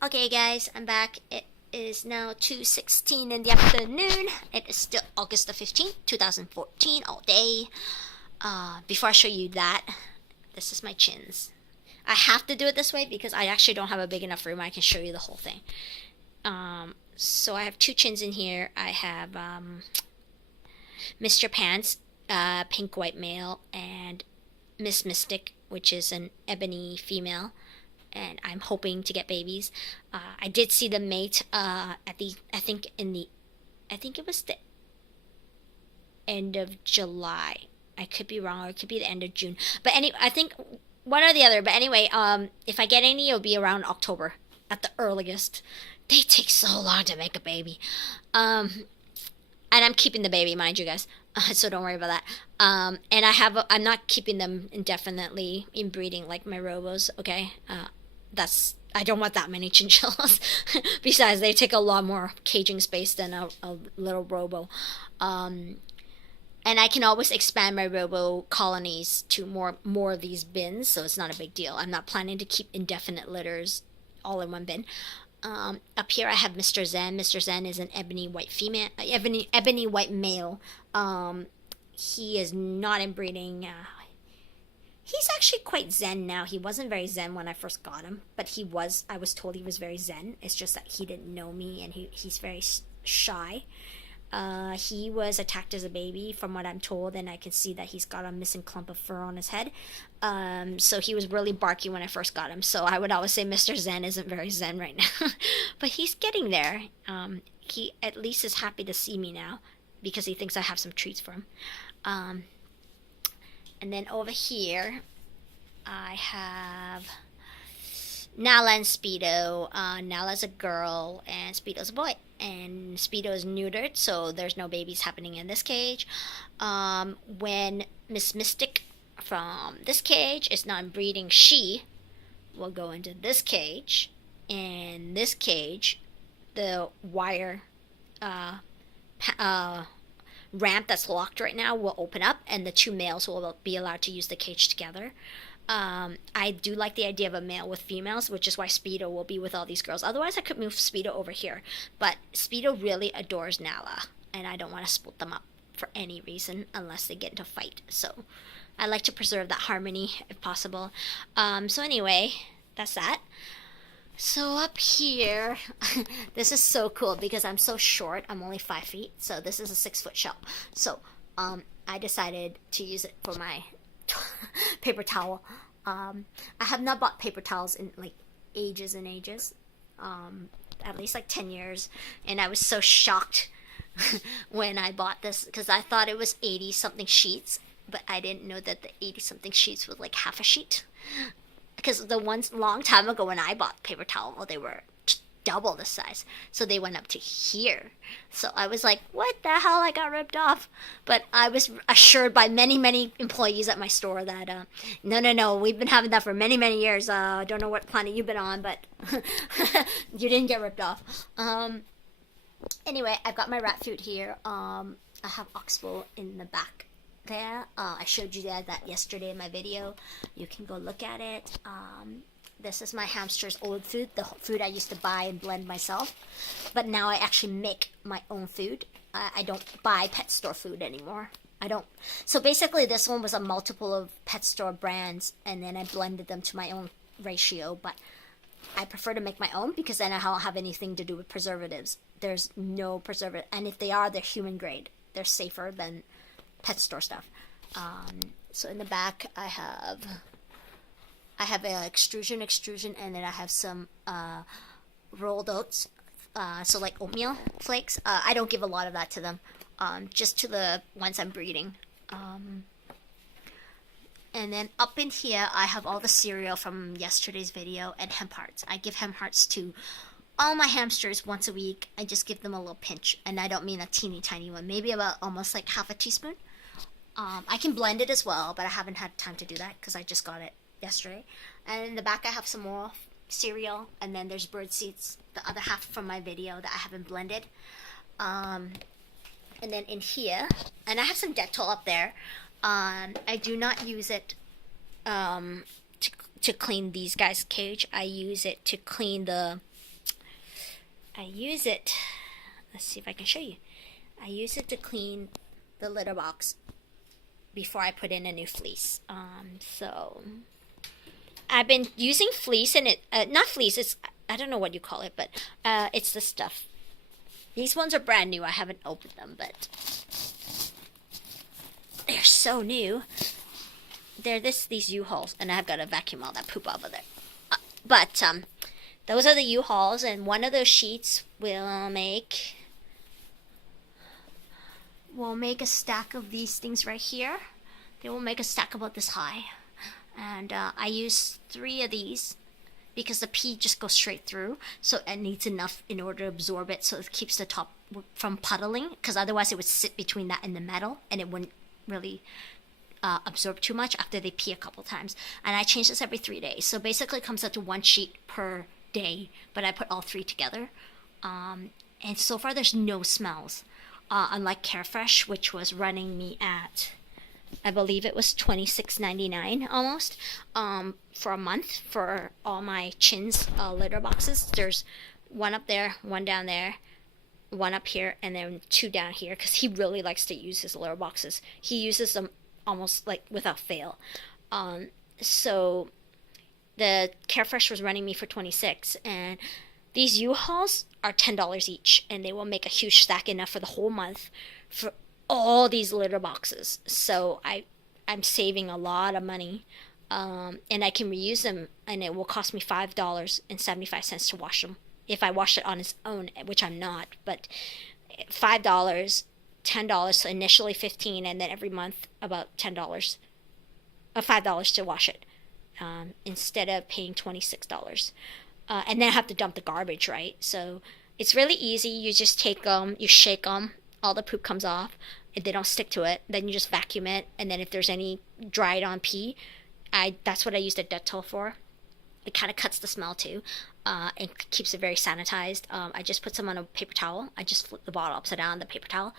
Okay, guys, I'm back. It is now 2:16 in the afternoon. It is still August the 15th, 2014, all day. Before I show you that, this is my chins. I have to do it this way because I actually don't have a big enough room. I can show you the whole thing. So I have two chins in here. I have Mr. Pants, pink white male, and Miss Mystic, which is an ebony female. And I'm hoping to get babies. I did see the mate I think it was the end of July. I could be wrong, or it could be the end of June. But anyway, I think one or the other. But anyway, if I get any, it'll be around October at the earliest. They take so long to make a baby. And I'm keeping the baby, mind you guys. So don't worry about that. And I'm not keeping them indefinitely inbreeding like my robos. Okay, I don't want that many chinchillas. Besides, they take a lot more caging space than a little robo. And I can always expand my robo colonies to more of these bins, so it's not a big deal. I'm not planning to keep indefinite litters all in one bin. Up here I have Mr. Zen. Mr. Zen is an ebony white female, ebony white male. He is not inbreeding. He's actually quite zen now. He wasn't very zen when I first got him, but he was. I was told he was very zen. It's just that he didn't know me, and he's very shy. He was attacked as a baby, from what I'm told, and I can see that he's got a missing clump of fur on his head. So he was really barky when I first got him. So I would always say Mr. Zen isn't very zen right now, but he's getting there. He at least is happy to see me now because he thinks I have some treats for him. And then over here, I have Nala and Speedo. Nala's a girl and Speedo's a boy. And Speedo is neutered, so there's no babies happening in this cage. When Miss Mystic from this cage is not breeding, she will go into this cage. And this cage, the wire ramp that's locked right now will open up, and the two males will be allowed to use the cage together. I do like the idea of a male with females, which is why Speedo will be with all these girls. Otherwise, I could move Speedo over here. But Speedo really adores Nala, and I don't want to split them up for any reason unless they get into a fight. So I like to preserve that harmony if possible. So anyway, that's that. So up here, this is so cool because I'm so short. I'm only 5 feet, so this is a 6 foot shelf. So I decided to use it for my paper towel. I have not bought paper towels in like ages and ages, at least like 10 years, and I was so shocked when I bought this because I thought it was 80 something sheets, but I didn't know that the 80 something sheets was like half a sheet. Because the ones long time ago when I bought paper towel, well, they were double the size, so they went up to here. So I was like, what the hell, I got ripped off. But I was assured by many employees at my store that no, we've been having that for many years. I don't know what planet you've been on, but you didn't get ripped off. Anyway, I've got my rat food here. I have Oxbow in the back there. I showed you that yesterday in my video. You can go look at it. This is my hamster's old food, the food I used to buy and blend myself. But now I actually make my own food. I don't buy pet store food anymore. I don't. So basically this one was a multiple of pet store brands, and then I blended them to my own ratio. But I prefer to make my own because then I don't have anything to do with preservatives. There's no preservative. And if they are, they're human grade. They're safer than pet store stuff. So in the back I have a extrusion, and then I have some rolled oats, so like oatmeal flakes. I don't give a lot of that to them, just to the ones I'm breeding. And then up in here I have all the cereal from yesterday's video and hemp hearts. I give hemp hearts to all my hamsters once a week. I just give them a little pinch, and I don't mean a teeny tiny one, maybe about almost like half a teaspoon. I can blend it as well, but I haven't had time to do that because I just got it yesterday. And in the back I have some more cereal, and then there's bird seeds, the other half from my video that I haven't blended. And then in here, and I have some Dettol up there. I do not use it to clean these guys' cage. I use it to clean the I use it. Let's see if I can show you. I use it to clean the litter box before I put in a new fleece. So I've been using fleece, and it not fleece. It's, I don't know what you call it, but it's the stuff. These ones are brand new. I haven't opened them, but they're so new. They're these U-Hauls, and I've got to vacuum all that poop over there. But those are the U-Hauls, and one of those sheets will make a stack of these things right here. They will make a stack about this high. And I use 3 of these because the pee just goes straight through. So it needs enough in order to absorb it, so it keeps the top from puddling. Because otherwise it would sit between that and the metal, and it wouldn't really absorb too much after they pee a couple times. And I change this every 3 days. So basically it comes out to 1 sheet per day, but I put all 3 together. And so far there's no smells. Unlike Carefresh, which was running me at, I believe it was $26.99 almost, for a month for all my Chins litter boxes. There's 1 up there, 1 down there, 1 up here, and then 2 down here, because he really likes to use his litter boxes. He uses them almost like without fail. So the Carefresh was running me for $26, and these U-Hauls are $10 each, and they will make a huge stack, enough for the whole month for all these litter boxes. So I'm saving a lot of money, and I can reuse them, and it will cost me $5.75 to wash them if I wash it on its own, which I'm not. But $5, $10, so initially $15, and then every month about $10, $5 to wash it, instead of paying $26. And then I have to dump the garbage, right? So it's really easy. You just take them, you shake them, all the poop comes off, and they don't stick to it. Then you just vacuum it, and then if there's any dried on pee, that's what I use the Dettol for. It kind of cuts the smell too, and keeps it very sanitized. I just put some on a paper towel. I just flip the bottle upside down, the paper towel.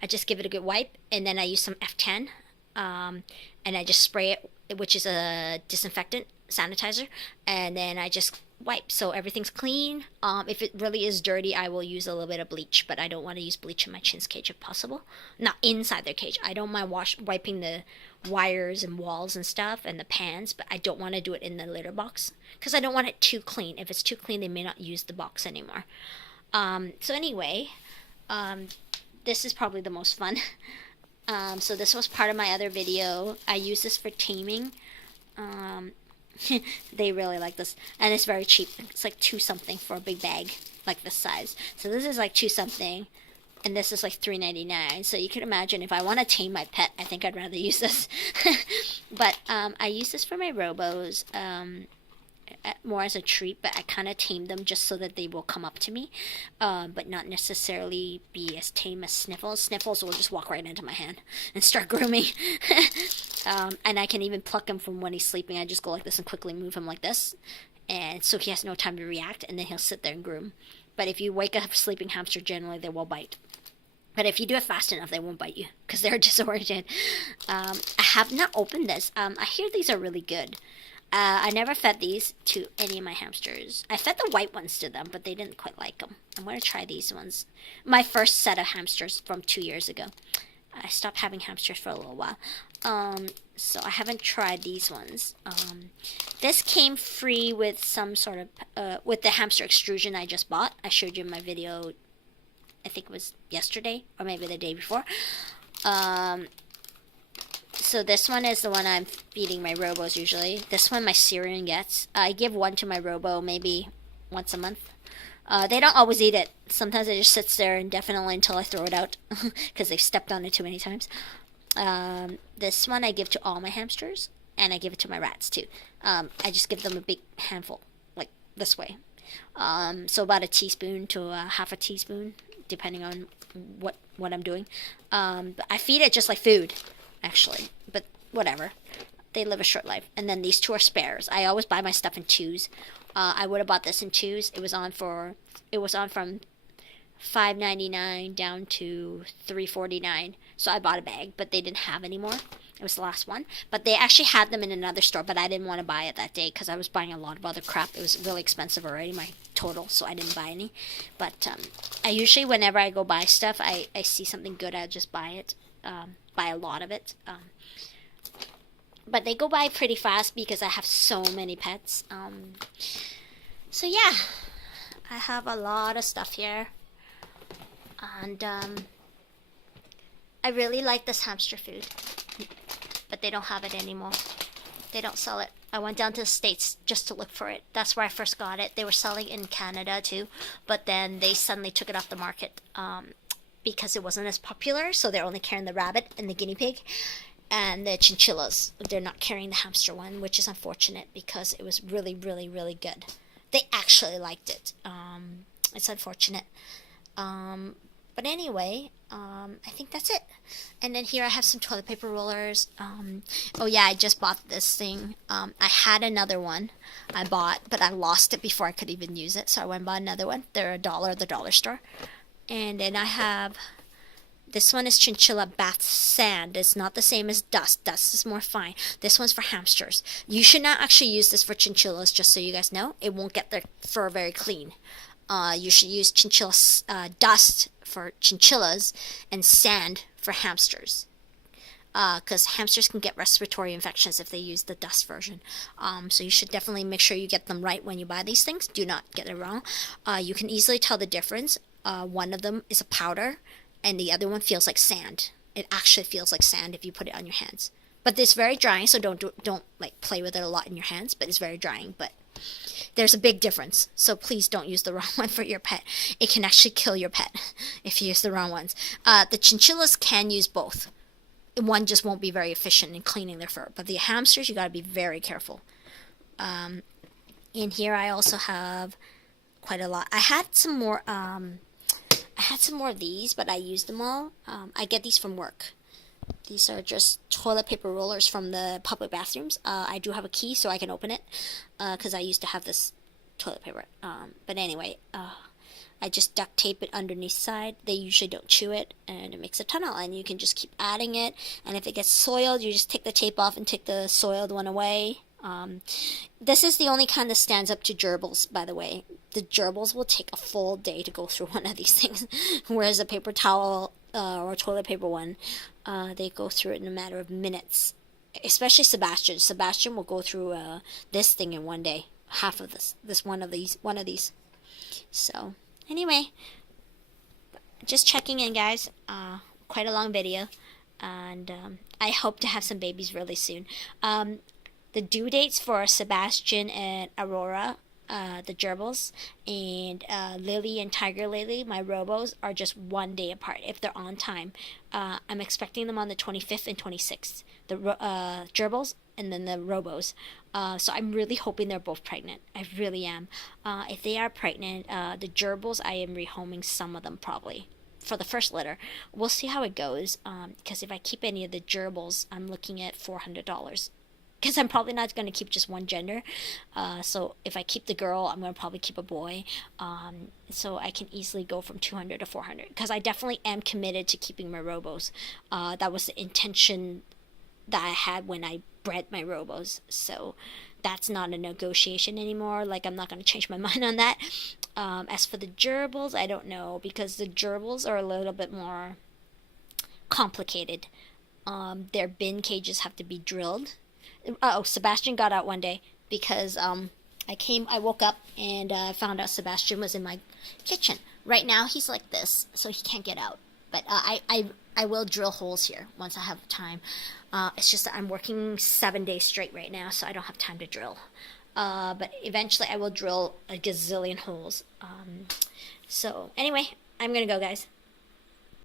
I just give it a good wipe, and then I use some F10, and I just spray it, which is a disinfectant sanitizer, and then I just wipe, so everything's clean. If it really is dirty, I will use a little bit of bleach, but I don't want to use bleach in my Chins cage if possible. Not inside their cage. I don't mind wiping the wires and walls and stuff and the pans, but I don't want to do it in the litter box because I don't want it too clean. If it's too clean, they may not use the box anymore. So anyway, this is probably the most fun. So this was part of my other video. I use this for taming. They really like this, and it's very cheap. It's like $2 something for a big bag like this size. So this is like $2 something, and this is like $3.99. So you can imagine if I want to tame my pet, I think I'd rather use this. But I use this for my robos, more as a treat, but I kind of tame them just so that they will come up to me, but not necessarily be as tame as Sniffles. Sniffles will just walk right into my hand and start grooming. And I can even pluck him from when he's sleeping. I just go like this and quickly move him like this, and so he has no time to react, and then he'll sit there and groom. But if you wake up a sleeping hamster, generally they will bite. But if you do it fast enough, they won't bite you because they're disoriented. I have not opened this. I hear these are really good. I never fed these to any of my hamsters. I fed the white ones to them, but they didn't quite like them. I'm going to try these ones. My first set of hamsters from 2 years ago. I stopped having hamsters for a little while. So I haven't tried these ones. This came free with some sort of, with the hamster extrusion I just bought. I showed you in my video, I think it was yesterday, or maybe the day before. So this one is the one I'm feeding my robos usually. This one my Syrian gets. I give one to my robo maybe once a month. They don't always eat it. Sometimes it just sits there indefinitely until I throw it out because they've stepped on it too many times. This one I give to all my hamsters, and I give it to my rats too. I just give them a big handful, like this way. So about a teaspoon to half a teaspoon, depending on what I'm doing. But I feed it just like food, actually. But whatever. They live a short life. And then these 2 are spares. I always buy my stuff in 2s. I would have bought this in 2s. It was on from $5.99 down to $3.49. So I bought a bag, but they didn't have any more. It was the last one. But they actually had them in another store, but I didn't want to buy it that day because I was buying a lot of other crap. It was really expensive already. My total, so I didn't buy any. But I usually, whenever I go buy stuff, I see something good, I'll just buy it, buy a lot of it. But they go by pretty fast because I have so many pets. So yeah, I have a lot of stuff here. And I really like this hamster food, but they don't have it anymore. They don't sell it. I went down to the States just to look for it. That's where I first got it. They were selling in Canada too, but then they suddenly took it off the market because it wasn't as popular. So they're only carrying the rabbit and the guinea pig and the chinchillas. They're not carrying the hamster one, which is unfortunate because it was really, really, really good. They actually liked it. It's unfortunate. But anyway, I think that's it. And then here I have some toilet paper rollers. Oh yeah, I just bought this thing. I had another one I bought, but I lost it before I could even use it. So I went and bought another one. They're $1 at the dollar store. And then I have, this one is chinchilla bath sand. It's not the same as dust. Dust is more fine. This one's for hamsters. You should not actually use this for chinchillas, just so you guys know. It won't get their fur very clean. You should use chinchilla dust for chinchillas and sand for hamsters. Because hamsters can get respiratory infections if they use the dust version. So you should definitely make sure you get them right when you buy these things. Do not get it wrong. You can easily tell the difference. One of them is a powder, and the other one feels like sand. It actually feels like sand if you put it on your hands. But it's very drying, so don't like play with it a lot in your hands. But it's very drying. But there's a big difference, so please don't use the wrong one for your pet. It can actually kill your pet if you use the wrong ones. The chinchillas can use both. One just won't be very efficient in cleaning their fur, but the hamsters, you got to be very careful. In here I also have quite a lot. I had some more of these, but I used them all. I get these from work. These are just toilet paper rollers from the public bathrooms. I do have a key so I can open it because I used to have this toilet paper. But anyway, I just duct tape it underneath the side. They usually don't chew it, and it makes a tunnel. And you can just keep adding it. And if it gets soiled, you just take the tape off and take the soiled one away. This is the only kind that stands up to gerbils, by the way. The gerbils will take a full day to go through one of these things, whereas a paper towel or toilet paper one, they go through it in a matter of minutes. Especially Sebastian. Sebastian will go through this thing in one day. Half of one of these. So anyway, just checking in, guys. Quite a long video, and I hope to have some babies really soon. The due dates for Sebastian and Aurora, the gerbils, and Lily and Tiger Lily, my robos, are just one day apart if they're on time. I'm expecting them on the 25th and 26th. The gerbils and then the robos. So I'm really hoping they're both pregnant. I really am. If they are pregnant, the gerbils, I am rehoming some of them probably for the first litter. We'll see how it goes. Because if I keep any of the gerbils, I'm looking at $400. Because I'm probably not going to keep just one gender. So if I keep the girl, I'm going to probably keep a boy. So I can easily go from 200 to 400. Because I definitely am committed to keeping my robos. That was the intention that I had when I bred my robos. So that's not a negotiation anymore. Like, I'm not going to change my mind on that. As for the gerbils, I don't know. Because the gerbils are a little bit more complicated. Their bin cages have to be drilled. Sebastian got out one day because I woke up and I found out Sebastian was in my kitchen. Right now he's like this, so he can't get out. But I will drill holes here once I have time. It's just that I'm working 7 days straight right now, so I don't have time to drill. But eventually I will drill a gazillion holes. So anyway, I'm gonna go, guys.